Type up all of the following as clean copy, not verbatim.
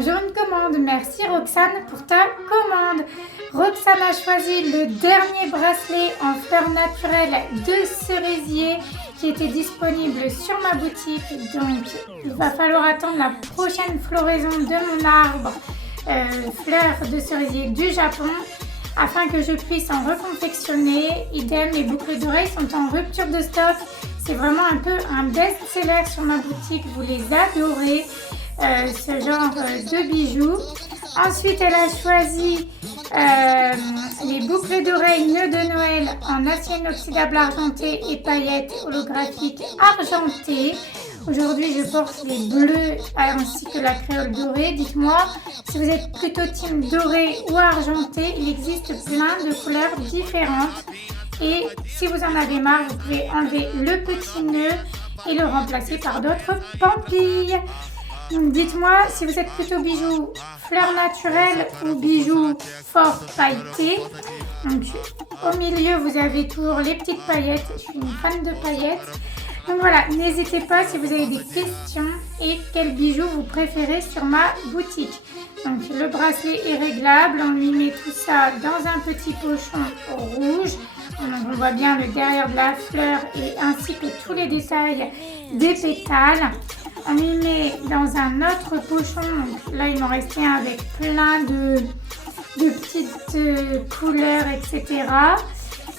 jour une commande. Merci Roxane pour ta commande. Roxane a choisi le dernier bracelet en fleurs naturelles de cerisier qui était disponible sur ma boutique. Donc il va falloir attendre la prochaine floraison de mon arbre fleurs de cerisier du Japon afin que je puisse en reconfectionner. Idem, les boucles d'oreilles sont en rupture de stock. C'est vraiment un peu un best-seller sur ma boutique. Vous les adorez, ce genre de bijoux. Ensuite, elle a choisi les boucles d'oreilles nœuds de Noël en acier inoxydable argenté et paillettes holographiques argentées. Aujourd'hui, je porte les bleus ainsi que la créole dorée. Dites-moi si vous êtes plutôt team doré ou argenté. Il existe plein de couleurs différentes. Et si vous en avez marre, vous pouvez enlever le petit nœud et le remplacer par d'autres pampilles. Donc dites-moi si vous êtes plutôt bijoux fleurs naturelles ou bijoux fort pailletés. Donc au milieu, vous avez toujours les petites paillettes. Je suis une fan de paillettes. Donc voilà, n'hésitez pas si vous avez des questions et quel bijou vous préférez sur ma boutique. Donc le bracelet est réglable, on lui met tout ça dans un petit pochon rouge. Donc, on voit bien le derrière de la fleur et ainsi que tous les détails des pétales. On lui met dans un autre pochon. Donc là, il m'en restait un avec plein de petites couleurs, etc.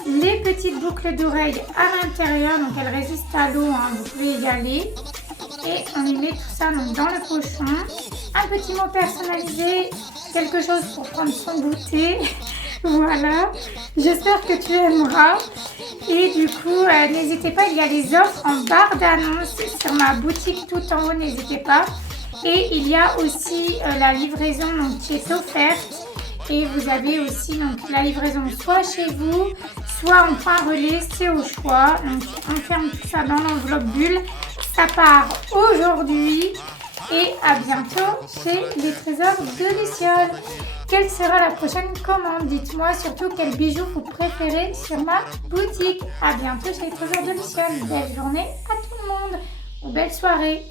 Les petites boucles d'oreilles à l'intérieur, donc elles résistent à l'eau, hein, vous pouvez y aller. Et on y met tout ça donc, dans le pochon. Un petit mot personnalisé, quelque chose pour prendre son goûter. Voilà, j'espère que tu aimeras. Et du coup, n'hésitez pas, il y a les offres en barre d'annonce sur ma boutique tout en haut, n'hésitez pas. Et il y a aussi la livraison donc, qui est offerte. Et vous avez aussi donc, la livraison soit chez vous, soit en point relais, c'est au choix. Donc on ferme tout ça dans l'enveloppe bulle. Ça part aujourd'hui et à bientôt chez les Trésors de Luciole. Quelle sera la prochaine commande? Dites-moi surtout quel bijou vous préférez sur ma boutique. À bientôt chez les Trésors de Luciole. Belle journée à tout le monde ou belle soirée.